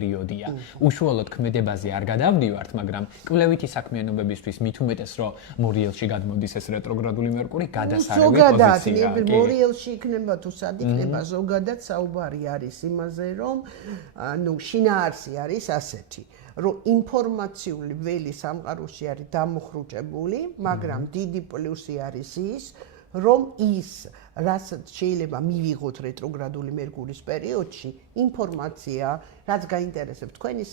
პერიოდია. უშუალოდ ქმედებაზე არ გადავდივართ, მაგრამ კვლევითი საქმიანობებისთვის მით უმეტეს რომ მორიელში გადმოდის ეს რეტროგრადული მერკური გადასარევი პოზიციაა. ზოგადად მორიელში იქნება თუ სად იქნება ზოგადად საუბარი არის იმაზე რომ შინაარსი არის ასეთი რომ ინფორმაციული ველი სამყაროში არის დამუხრუჭებული, მაგრამ დიდი პლუსი არის ის რომ ის რასაც შეიძლება მივიღოთ რეტროგრადული მერკურის პერიოდში ინფორმაცია რაც გაინტერესებს თქვენი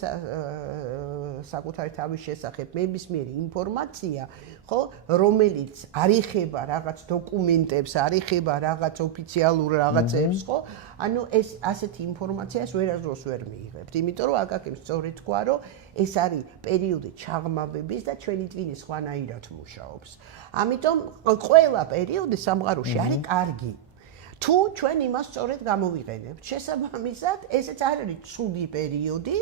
საკუთარი თავის შესახებ ნებისმიერი ინფორმაცია ხო რომელიც არ იხება რაღაც დოკუმენტებს არ იხება რაღაც ოფიციალურ რაღაცებს ხო ანუ ეს ასეთი ინფორმაციას ვერასდროს ვერ მიიღებთ იმიტომ რომ აკაკი სწორედ თქვა რომ ეს არის პერიოდი ჩაღმავების და ჩვენი ტვინი სხვანაირად მუშაობს ამიტომ ყველა პერიოდი სამყაროში არის კარგი თუ ჩვენ იმას სწორედ გამოვიყენებთ შესაბამისად ესეც არ არის ცუდი პერიოდი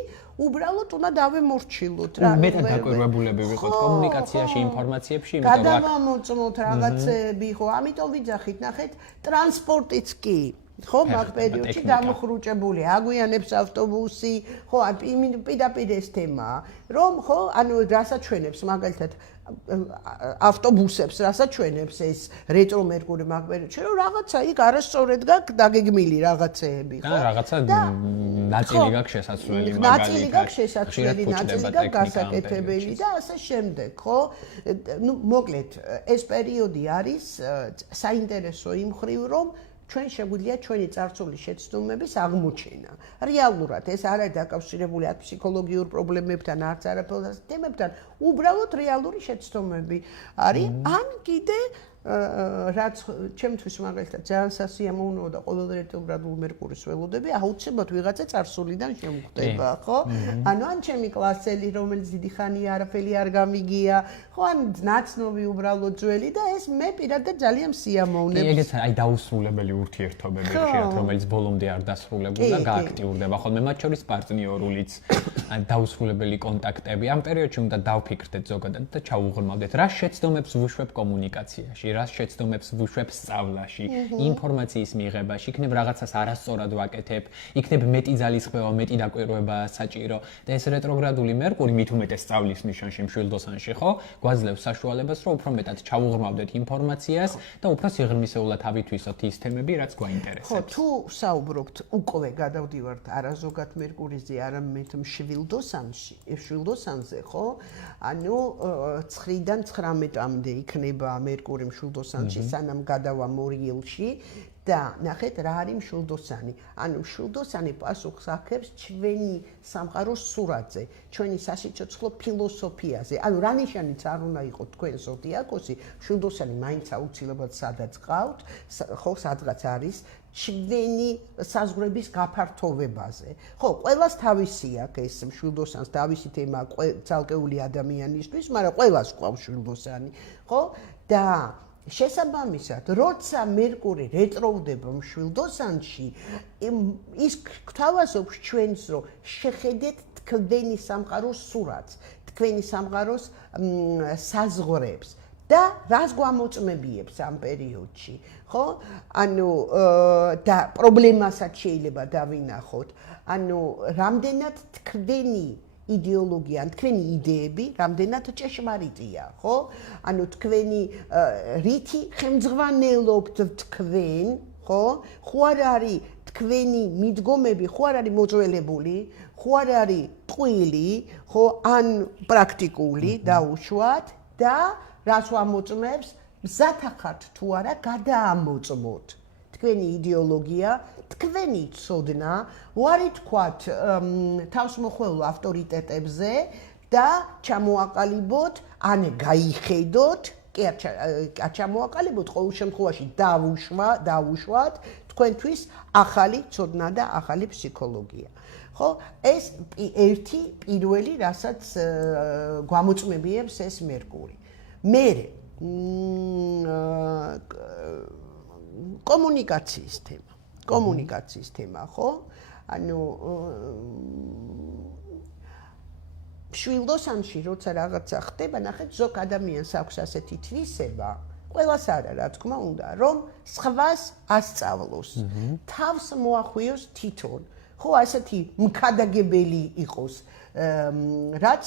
უბრალოდ უნდა დავემორჩილოთ რა მეტად დაკვირვებულები ვიყოთ კომუნიკაციაში ინფორმაციებში იმიტომ რომ გადავამოწმოთ რაღაცები ხო ამიტომ ვიძახით ნახეთ ტრანსპორტიც კი ხო მაგ პერიოდში დამუხრუჭებული აგვიანებს ავტობუსი ხო პირდაპირ ეს თემაა რომ ხო ანუ რასაჩვენებს მაგალითად ავტობუსებს რასაჩვენებს ეს რეტრო მერკური მაგ პერიოდში რომ რაღაცა იქ არასწორად გაქვს დაგეგმილი რაღაცეები ხო რაღაცა ნაწილი გაქვს შესაძლებელი მაგალითად ნაწილი გაქვს შესაძლებელი ნაწილი გაქვს გასაკეთებელი და ასე შემდეგ ხო ნუ მოკლედ ეს პერიოდი არის საინტერესო იმ ხრივ რომ ჩვენ შეგვიძლია ჩვენი წარსულის შეცდომების აღმოჩენა. რეალურად ეს არ არის დაკავშირებული არ ფსიქოლოგიურ პრობლემებთან, არც არაფერს თემებთან, უბრალოდ რეალური შეცდომები არის. ან კიდე რაც ჩემთვის მაგალითად ძალიან სასიამოვნოა და ყოველ რეტროგრადულ მერკურის ველოდები აუცილებლად ვიღაცა წარსულიდან შემოხვდება, ხო? ანუ ან ჩემი კლასელი, რომელიც დიდი ხანია არაფერი არ გამიგია, ხო, ან ნაცნობი უბრალოდ ძველი და ეს მე პირადად ძალიან სიამოვნებს. ეგეც აი დაუსრულებელი ურთიერთობები ხშირად, რომელიც ბოლომდე არ დასრულებულა, გააქტიურდება. ხოლმე მათ შორის პარტნიორულიც, დაუსრულებელი კონტაქტები. ამ პერიოდში უნდა დავფიქრდეთ ზოგადად და ჩაუღრმავდეთ, რა შეცდომებს ვუშვებ კომუნიკაციაში. რას შეცდომებს ვუშვებ სწავლაში, ინფორმაციის მიღებაში, იქნებ რაღაცას არასწორად ვაკეთებ, იქნებ მეტი ძალისხმევა, მეტი დაკვირვება საჭირო და ეს რეტროგრადული მერკური მით უმეტეს სწავლის ნიშანში მშვილდოსანში, ხო? გვაძლევს საშუალებას, რომ უფრო მეტად ჩაუღრმავდეთ ინფორმაციას და უფრო სიღრმისეულად ავითვისოთ ის თემები, რაც გვაინტერესებს. ხო, თუ საუბრობთ უკვე გადავდივართ არაზოგად მერკურიზე, არამედ მშვილდოსანზე, ხო? ანუ 9-დან 19-მდე იქნება მერკური მშვილდოსანში, სანამ გადავა მორიელში და ნახეთ რა არის მშვილდოსანი. ანუ მშვილდოსანი პასუხს აქებს ჩვენი სამყაროს სურათზე, ჩვენი სასიცოცხლო ფილოსოფიაზე. ანუ რა ნიშანიც არ უნდა იყოს თქვენ ზოდიაკოსი, მშვილდოსანი მაინც აუცილებლად სადაც ყავთ, ხო, სადღაც არის ჩვენი საზღვრების გაფართოვებაზე. ხო, ყველას თავისი აქვს ეს მშვილდოსანს, თავისი თემა ცალკეული ადამიანისთვის, მაგრამ ყველას ყავს მშვილდოსანი, ხო? და შესაბამისად, როცა მერკური რეტროვდება მშვილდოსანში, ის გვთავაზობს ჩვენს, რომ შეხედეთ თქვენი სამყაროს სურათს, თქვენი სამყაროს საზღვრებს და რას გვამოწმებიებს ამ პერიოდში, ხო? ანუ და პრობლემასაც შეიძლება დავინახოთ. ანუ რამდენად თქვენი იდეოლოგია, თქვენი იდეები რამდენად ჭეშმარიტია, ხო? ანუ თქვენი რითი ხელმძღვანელობთ თქვენ, ხო? ხო არ არის თქვენი მიდგომები, ხო არ არის მოძველებული, ხო არ არის ტყუილი, ხო? ან პრაქტიკული დაუშვათ და რას ვამოწმებს, მზათახართ თუ არა გადაამოწმოთ. თქვენი იდეოლოგია, თქვენი ცოდნა, ვარი თქვათ თავსმოხვეულ ავტორიტეტებზე და ჩამოაყალიბოთ, ან გაიხედოთ, კი არ ჩამოაყალიბოთ, ყოველ შემთხვევაში დავუშვათ თქვენთვის ახალი ცოდნა და ახალი ფსიქოლოგია. ხო, ეს ერთი პირველი, რასაც გვამოწმებიებს ეს მერკური. მერე კომუნიკაციის თემა. კომუნიკაციის თემა, ხო? ანუ მშვილდოსანში როცა რაღაცა ხდება, ნახეთ, ზოგ ადამიანს აქვს ასეთი თვისება, ყველას არა, რა თქმა უნდა, რომ სხვას ასწავლოს, თავს მოახვიოს თვითონ. ხო ასეთი მქადაგებელი იყოს რაც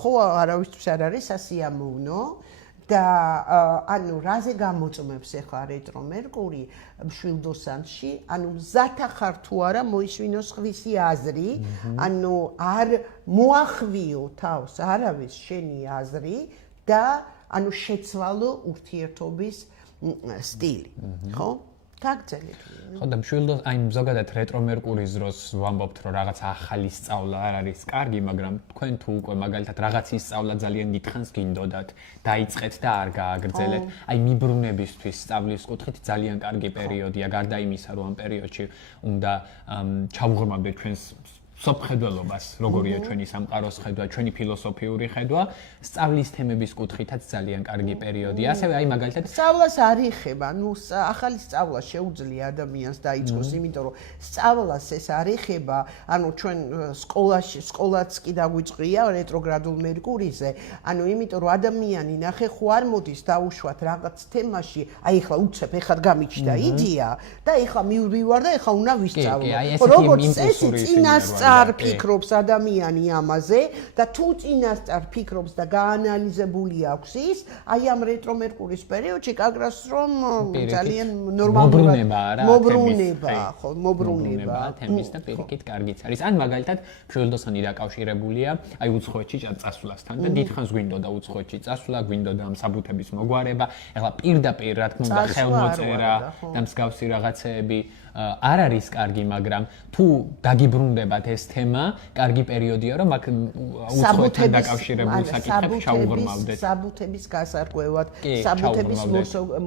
ხო არავისთვის არ არის სასიამოვნო და ანუ რაზე გამოწმებს ახლა რეტრო მერკური მშვილდოსანში ანუ მზათა ხარ თუ არა მოისვინოს ხვისი აზრი ანუ არ მოახვიო თავს არავის შენი აზრი და ანუ შეცვალო ურთიერთობის სტილი ხო გაგწელეთ ხო და მშვილდოს აი ზოგადად რეტრო მერკურის დროს ვამბობთ რომ რაღაც ახალი სწავლა არ არის კარგი მაგრამ თქვენ თუ უკვე მაგალითად რაღაცის სწავლა ძალიან დიდხანს გინდოდათ დაიწყეთ და არ გააგრძელეთ აი მიბრუნებისთვის სწავლის კუთხით ძალიან კარგი პერიოდია გარდა იმისა რომ ამ პერიოდში უნდა ჩავუღრმავდეთ ჩვენს სოფხედველობას, როგორია ჩვენი სამყაროს ხედვა, ჩვენი ფილოსოფიური ხედვა, სწავლის თემების კუთხითაც ძალიან კარგი პერიოდია. ასევე აი მაგალითად სწავლას არ იხება, ну ახალი სწავლა შეუძლია ადამიანს დაიწყოს, იმიტომ რომ სწავლას ეს არ იხება, ანუ ჩვენ სკოლაც კი დაგვიწყია რეტროგრადულ მერკურიზე, ანუ იმიტომ რომ ადამიანი ნახე ხო არ მოდის დაუშვათ რაღაც თემაში, აი ახლა უცებ ეხად გამიჩნდა იდეა და ეხლა მივივარ და ეხლა უნდა ვისწავლო. როგორც ეს წინასწარ ფიქრობს ადამიანი ამაზე და თუ წინასწარ ფიქრობს და გაანალიზებული აქვს ის, აი ამ რეტრო მერკურის პერიოდში კაგრას რომ ძალიან ნორმალურად მობრუნება, ხო, მობრუნება თემის და პირიქით კარგიც არის. ან მაგალითად მშვილდოსანი დაკავშირებულია აი უცხოეთში წასვლასთან და დიდხანს გვინდოდა უცხოეთში წასვლა, გვინდოდა ამ საბუთების მოგვარება. ეხლა პირდაპირ რა თქმა უნდა ხელმოწერა და მსგავსი რაღაცეები არ არის კარგი, მაგრამ თუ დაგიბრუნდებათ ეს თემა, კარგი პერიოდია, რომ აქ უცხოეთთან დაკავშირებულ საკითხებს ჩაუღრმავდეთ. საბუთების გასარკვევად, საბუთების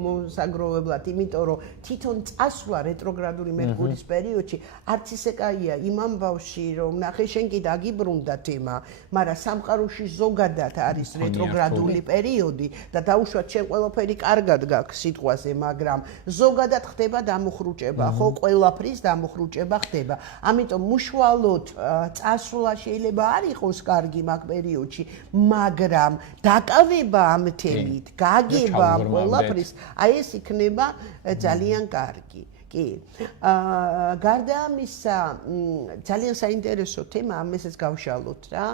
მოსაგროვებლად, იმიტომ რომ თვითონ წასვლა რეტროგრადული მერკურის პერიოდში არც ისე კაია იმ ამბავში, რომ ნახე შენ კი დაგიბრუნდა თემა, მაგრამ სამყაროში ზოგადად არის რეტროგრადული პერიოდი და დაუშვათ შენ ყველაფერი კარგად გაქვს სიტყვაზე, მაგრამ ზოგადად ხდება დამუხრუჭება, ხო? ყველაფრის დამუხრუჭება ხდება. ამიტომ უშუალოდ წასვლა შეიძლება არ იყოს კარგი მაგ პერიოდში, მაგრამ დაკავება ამ თემით, გაგება ამ ყველაფრის, აი ეს იქნება ძალიან კარგი. კი. გარდა ამისა, ძალიან საინტერესო თემა, ამასაც გავშალოთ რა,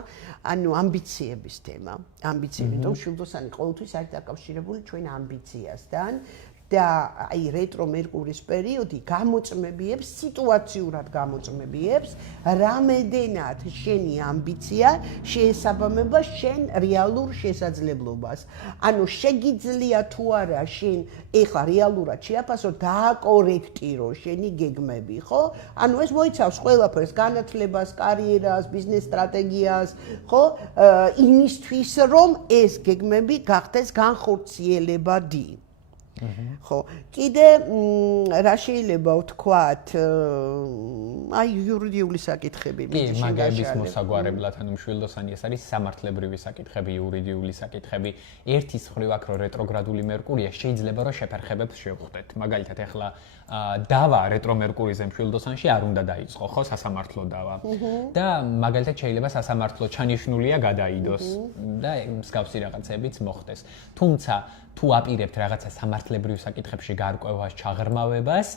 ანუ ამბიციების თემა. ამბიციები, იმიტომ მშვილდოსანი ყოველთვის არის დაკავშირებული ჩვენ ამბიციასთან. და აი რეტრო მერკურის პერიოდი გამოწმებიებს, სიტუაციურად გამოწმებიებს, რამედენად შენი ამბიცია შეესაბამება შენ რეალურ შესაძლებლობას. ანუ შეგიძლია თუ არა შენ ეხლა რეალურად შეაფასო, დააკორექტირო შენი გეგმები, ხო? ანუ ეს მოიცავს ყველაფერს, განათლებას, კარიერას, ბიზნეს სტრატეგიას, ხო? იმისთვის რომ ეს გეგმები გახდეს განხორციელებადი. ხო, კიდე რა შეიძლება ვთქვათ, აი იურიდიული საკითხები მითი მაგების მოსაგვარებლად, ანუ მშვილდოსანი ეს არის სამართლებრივი საკითხები, იურიდიული საკითხები. ერთის მხრივ აქ რო რეტროგრადული მერკურია, შეიძლება რომ შეფერხებებს შევხვდეთ. მაგალითად, ახლა დავა რეტრო მერკურიზე მშვილდოსანში არ უნდა დაიწყო, ხო, სასამართლო დავა. და მაგალითად შეიძლება სასამართლო ჩანიშნულია გადაიდოს და მსგავსი რაღაცებიც მოხდეს. თუმცა თუ აპირებთ რაღაცა სამართლებრივ საკითხებში გარკვევას, ჩაღრმავებას,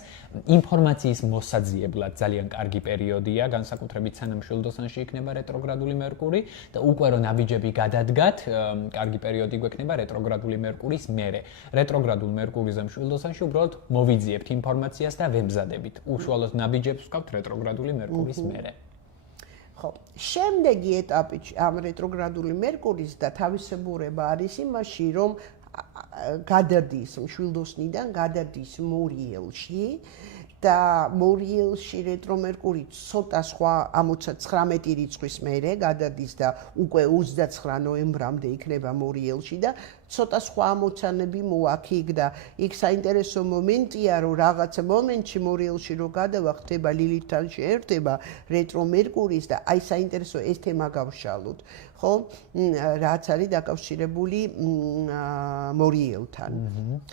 ინფორმაციის მოსაძიებლად ძალიან კარგი პერიოდია, განსაკუთრებით სანამ მშვილდოსანში იქნება რეტროგრადული მერკური და უკვე რომ ნაბიჯები გადადგათ, კარგი პერიოდი გვექნება რეტროგრადული მერკურის მერე. რეტროგრადულ მერკურიზე მშვილდოსანში უბრალოდ მოვიძიებთ ინფორმაციას და ვემზადებით. უშუალოდ ნაბიჯებს ვკავთ რეტროგრადული მერკურის მერე. ხო, შემდეგი ეტაპი ამ რეტროგრადული მერკურის და თავისებურება არის იმაში, რომ გადადის მშვილდოსნიდან გადადის მორიელში და მორიელში რეტრო მერკური ცოტა სხვა 19 რიცხვის მერე გადადის და უკვე 29 ნოემბრამდე იქნება მორიელში და ცოტა სხვა ამოცანები მოაქიგ და იქ საინტერესო მომენტია რომ რაღაც მომენტში მორიელში რო გადავა ხდება ლილითთან შეერთება რეტრო მერკურის და აი საინტერესო ეს თემა გავშალოთ ხო რაც არის დაკავშირებული მორიელთან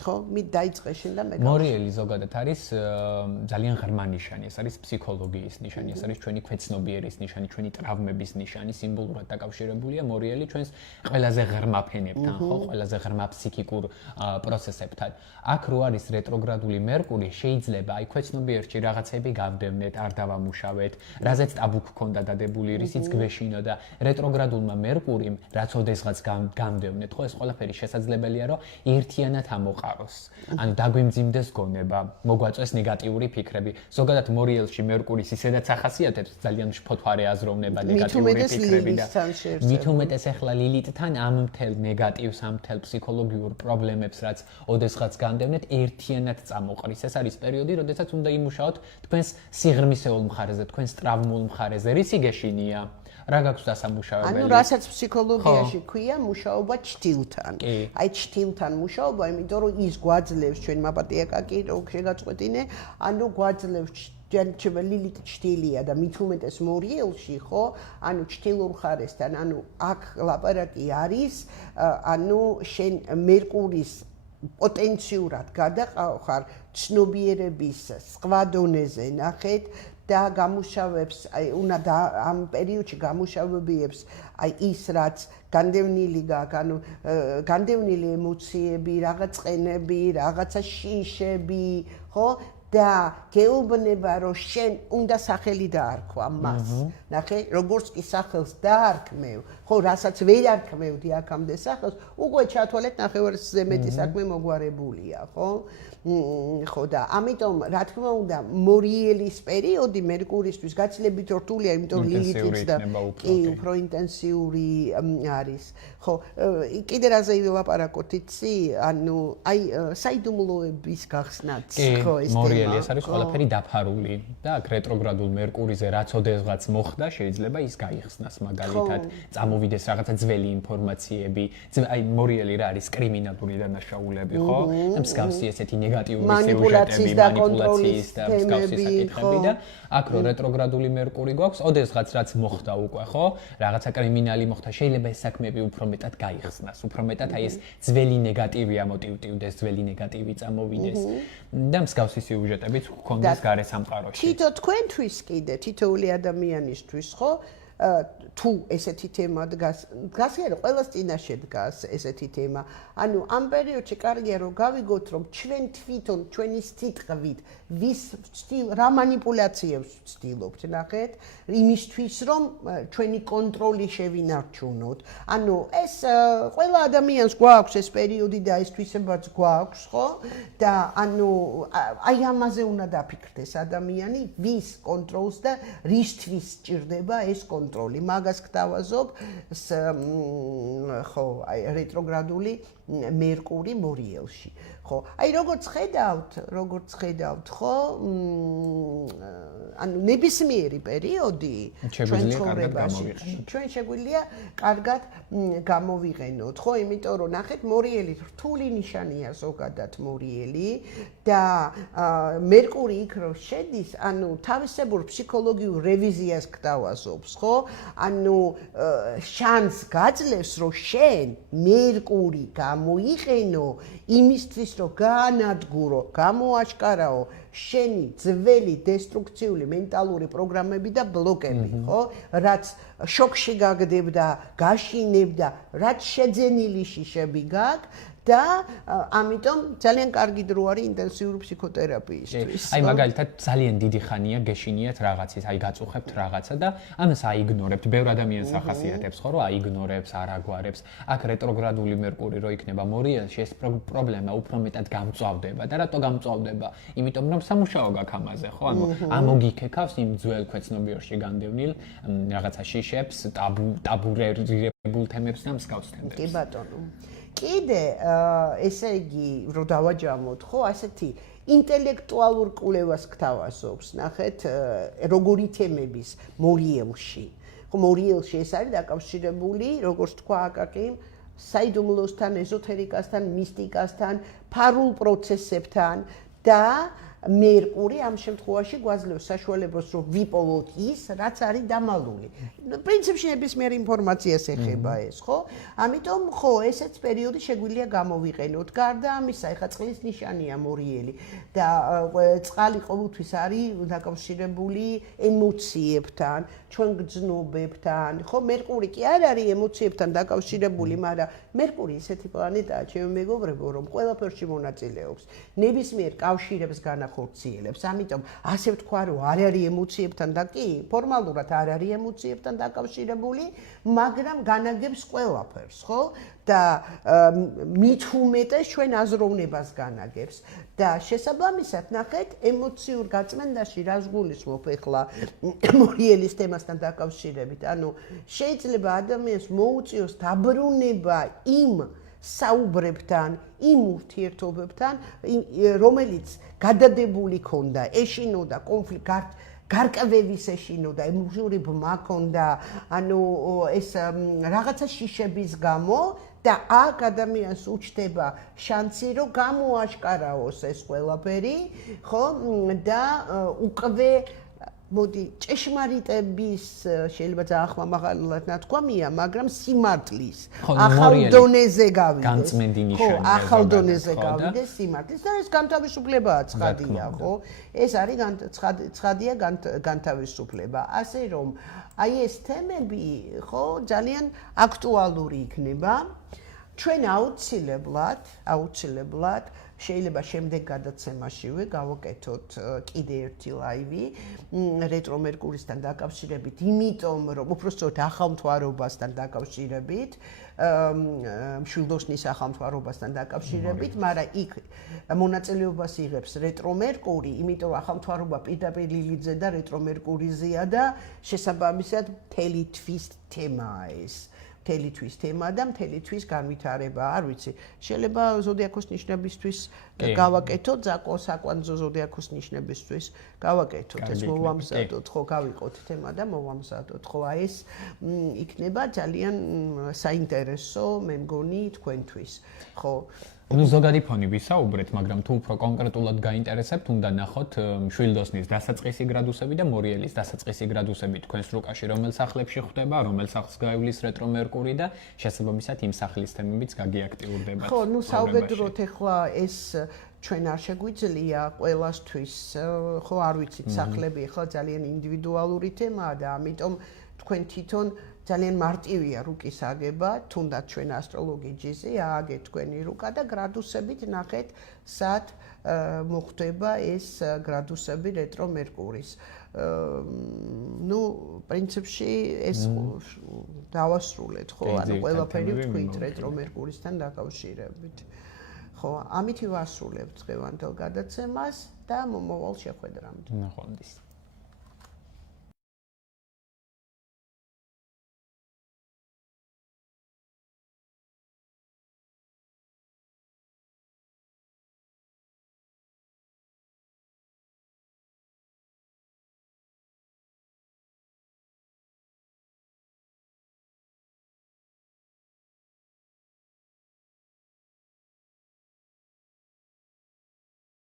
ხო მე დაიწყე შენ და მე მორიელი ზოგადად არის ძალიან ღრმა ნიშანი ეს არის ფსიქოლოგიის ნიშანი ეს არის ჩვენი ქვეცნობიერის ნიშანი ჩვენი ტრავმების ნიშანი სიმბოლურად დაკავშირებულია მორიელი ჩვენს ყველაზე ღრმა ფენებთან ხო ყველაზე ყველაზე ღრმა ფსიქიკურ პროცესებთან. აქ რო არის რეტროგრადული მერკური, შეიძლება აი ქვეცნობიერში რაღაცები გავდევნეთ, არ დავამუშავეთ, რაზეც ტაბუ გქონდა დადებული, რისიც გვეშინო და რეტროგრადულმა მერკურიმ, რაც ოდესღაც გამდევნეთ, ხო ეს ყველაფერი შესაძლებელია, რომ ერთიანად ამოყაროს. ანუ დაგვიმძიმდეს გონება, მოგვაწვეს ნეგატიური ფიქრები. ზოგადად მორიელში მერკურის ისედაც ახასიათებს ძალიან შფოთვარე აზროვნება, ნეგატიური ფიქრები და მით უმეტეს ახლა ლილიტთან ამ მთელ ნეგატივს, ამ მთელ ფსიქოლოგიურ პრობლემებს, რაც ოდესღაც გამდევნეთ, ერთიანად წამოყრის. ეს არის პერიოდი, როდესაც უნდა იმუშაოთ თქვენს სიღრმისეულ მხარეზე, თქვენს ტრავმულ მხარეზე, რისი გეშინია. რა გაქვს დასამუშავებელი? ანუ რასაც ფსიქოლოგიაში ქვია მუშაობა ჩtildeთან. აი ჩtildeთან მუშაობა, იმიტომ რომ ის გვაძლევს ჩვენ მაპატიაკაკი რო შეგაწყვეტინე, ანუ გვაძლევს ჯერჯერობით ლილით ჩtildeია და მით უმეტეს მორიელში, ხო? ანუ ჩtildeურ მხარესთან, ანუ აქ ლაპარაკი არის, ანუ შენ მერკურის პოტენციურად გადაყავ ცნობიერების სხვა დონეზე, ნახეთ და გამუშავებს, აი უნდა ამ პერიოდში გამუშავებიებს აი ის რაც განდევნილი გაქვს, ანუ განდევნილი ემოციები, რაღაც ყენები, რაღაცა შიშები, ხო? და გეუბნება რომ შენ უნდა სახელი დაარქვა მას. ნახე, როგორც კი სახელს დაარქმევ, ხო, რასაც ვერ არქმევდი აქამდე სახელს, უკვე ჩათვალეთ ნახევარზე მეტი საქმე მოგვარებულია, ხო? ხო და ამიტომ რა თქმა უნდა მორიელის პერიოდი მერკურისთვის გაცილებით რთულია, იმიტომ ლილითიც და კი უფრო ინტენსიური არის. ხო, კიდე რაზე ვილაპარაკოთ, იცი? ანუ აი საიდუმლოების გახსნაც, ხო, ეს მორიელი ეს არის ყველაფერი დაფარული და აქ რეტროგრადულ მერკურიზე რაც ოდესღაც მოხდა, შეიძლება ის გაიხსნას მაგალითად, წამოვიდეს რაღაცა ძველი ინფორმაციები, აი მორიელი რა არის კრიმინალური დანაშაულები, ხო? და მსგავსი ესეთი ნეგატიური სიუჟეტები, მანიპულაციის და მსგავსი საკითხები და აქ რო რეტროგრადული მერკური გვაქვს, ოდესღაც რაც მოხდა უკვე, ხო? რაღაცა კრიმინალი მოხდა, შეიძლება ეს საქმეები უფრო მეტად გაიხსნას, უფრო მეტად აი ეს ძველი ნეგატივი ამოტივტივდეს, ძველი ნეგატივი წამოვიდეს და მსგავსი სიუჟეტებიც გქონდეს გარე სამყაროში. თითო თქვენთვის კიდე, თითოეული ადამიანისთვის, ხო? თუ ესეთი თემა დგას არა ყველას წინაშე დგას ესეთი თემა. ანუ ამ პერიოდში კარგია რომ გავიგოთ რომ ჩვენ თვითონ ჩვენი სიტყვით ვის რა მანიპულაციებს ვცდილობთ, ნახეთ, იმისთვის რომ ჩვენი კონტროლი შევინარჩუნოთ. ანუ ეს ყველა ადამიანს გვაქვს ეს პერიოდი და ეს თვისებაც გვაქვს, ხო? და ანუ აი ამაზე უნდა დაფიქრდეს ადამიანი, ვის კონტროლს და რისთვის სჭირდება ეს კონტროლი. მაგას გთავაზობ ხო, აი რეტროგრადული მერკური მორიელში. ხო, აი როგორც ხედავთ, ხო? ანუ ნებისმიერი პერიოდი ჩვენ ცხოვრებაში ჩვენ შეგვიძლია კარგად გამოვიყენოთ, ხო? იმიტომ რომ ნახეთ, მორიელი რთული ნიშანია ზოგადად მორიელი და მერკური იქ რო შედის, ანუ თავისებურ ფსიქოლოგიურ რევიზიას გთავაზობს, ხო? ანუ შანს გაძლევს, რომ შენ მერკური გამოიყენო იმისთვის, რომ გაანადგურო, გამოაშკარაო შენი ძველი დესტრუქციული მენტალური პროგრამები და ბლოკები, ხო? რაც შოკში გაგდებდა, გაშინებდა, რაც შეძენილი შიშები გაქვს და ამიტომ ძალიან კარგი დრო არის ინტენსიური ფსიქოთერაპიისთვის. აი მაგალითად ძალიან დიდი ხანია გეშინიათ რაღაცის, აი გაწუხებთ რაღაცა და ამას აიგნორებთ. ბევრ ადამიანს ახასიათებს, ხო, რომ აიგნორებს, არ აგვარებს. აქ რეტროგრადული მერკური რო იქნება მორიელში, ეს პრობლემა უფრო მეტად გამწვავდება და რატო გამწვავდება? იმიტომ რომ სამუშაო გაქვს ამაზე, ხო? ანუ ამოგიქეკავს იმ ძველ ქვეცნობიერში განდევნილ რაღაცა შიშებს, ტაბურირებულ თემებს და მსგავს თემებს. კი ბატონო. კიდე ესე იგი რო დავაჯამოთ, ხო, ასეთი ინტელექტუალურ კვლევას გთავაზობს, ნახეთ, როგორი თემების მორიელში. ხო, მორიელში ეს არის დაკავშირებული, როგორც თქვა აკაკიმ, საიდუმლოსთან, ეზოთერიკასთან, მისტიკასთან, ფარულ პროცესებთან და მერკური ამ შემთხვევაში გვაძლევს საშუალებას რომ ვიპოვოთ ის, რაც არის დამალული. პრინციპში ნებისმიერ ინფორმაციას ეხება ეს, ხო? ამიტომ ხო, ესეც პერიოდი შეგვიძლია გამოვიყენოთ. გარდა ამისა, ეხლა წყლის ნიშანია მორიელი და წყალი ყოველთვის არის დაკავშირებული ემოციებთან, ჩვენ გრძნობებთან, ხო? მერკური კი არ არის ემოციებთან დაკავშირებული, მაგრამ მერკური ისეთი პლანეტაა, ჩემი მეგობრებო, რომ ყველაფერში მონაწილეობს. ნებისმიერ კავშირებს განახორციელებს. ამიტომ ასე ვთქვა, რომ არ არის ემოციებთან და კი, ფორმალურად არ არის ემოციებთან დაკავშირებული, მაგრამ განაგებს ყველაფერს, ხო? და მით უმეტეს ჩვენ აზროვნებას განაგებს და შესაბამისად ნახეთ ემოციურ გაწმენდაში რას გულისხმობ ახლა მორიელის თემასთან დაკავშირებით. ანუ შეიძლება ადამიანს მოუწიოს დაბრუნება იმ საუბრებთან, იმ ურთიერთობებთან, რომელიც გადადებული ქონდა, ეშინოდა კონფლიქტ გარკვევის ეშინოდა, ემოციური ბმა ქონდა, ანუ ეს რაღაცა შიშების გამო და აქ ადამიანს უჩნდება შანსი, რომ გამოაშკარაოს ეს ყველაფერი, ხო? და უკვე მოდი ჭეშმარიტების შეიძლება ძალიან ხმამაღალად ნათქვამია, მაგრამ სიმართლის ახალ დონეზე გავიდეს. განწმენდი ნიშანია. ხო, ახალ დონეზე გავიდეს სიმართლის და ეს განთავისუფლებაა ცხადია, ხო? ეს არის ცხადია განთავისუფლება. ასე რომ აი ეს თემები, ხო, ძალიან აქტუალური იქნება. ჩვენ აუცილებლად შეიძლება შემდეგ გადაცემაშივე გავაკეთოთ კიდე ერთი ლაივი რეტრო მერკურისთან დაკავშირებით, იმიტომ რომ უпростоრად ახალ მთვარობასთან დაკავშირებით, მშვილდოსნის ახალ მთვარობასთან დაკავშირებით, მაგრამ იქ მონაწილეობას იღებს რეტრო მერკური, იმიტომ რომ ახალ მთვარობა პირდაპირ ლილითზე და რეტრო მერკურიზეა და შესაბამისად მთელი თვის თემაა ეს. მთელი თვის თემა და მთელი თვის განვითარება, არ ვიცი. შეიძლება ზოდიაქოს ნიშნებისთვის გავაკეთოთ, საკვანძო ზოდიაქოს ნიშნებისთვის გავაკეთოთ, ეს მოვამზადოთ, ხო, გავიყოთ თემა და მოვამზადოთ. ხო, აი ეს იქნება ძალიან საინტერესო, მე მგონი თქვენთვის. ხო. ნუ ზოგადი ფონი ვისაუბრეთ, მაგრამ თუ უფრო კონკრეტულად გაინტერესებთ, უნდა ნახოთ მშვილდოსნის დასაწყისი გრადუსები და მორიელის დასაწყისი გრადუსები თქვენს რუკაში, რომელ სახლებში ხვდება, რომელ სახლს გაივლის რეტრო მერკური და შესაბამისად იმ სახლის თემებიც გაგიაქტიურდება. ხო, ნუ საუბედროთ ახლა ეს ჩვენ არ შეგვიძლია ყველასთვის, ხო, არ ვიცით, სახლები ახლა ძალიან ინდივიდუალური თემაა და ამიტომ თქვენ თვითონ ძალიან მარტივია რუკის აგება, თუნდაც ჩვენ ასტროლოგი ჯიზე ააგეთ თქვენი რუკა და გრადუსებით ნახეთ, სად მოხდება ეს გრადუსები რეტრო მერკურის. ნუ პრინციპში ეს დავასრულეთ, ხო, ანუ ყველაფერი ვთქვით რეტრო მერკურისთან დაკავშირებით. ხო, ამით ვასრულებთ დღევანდელ გადაცემას და მომავალ შეხვედრამდე. ნახვამდის.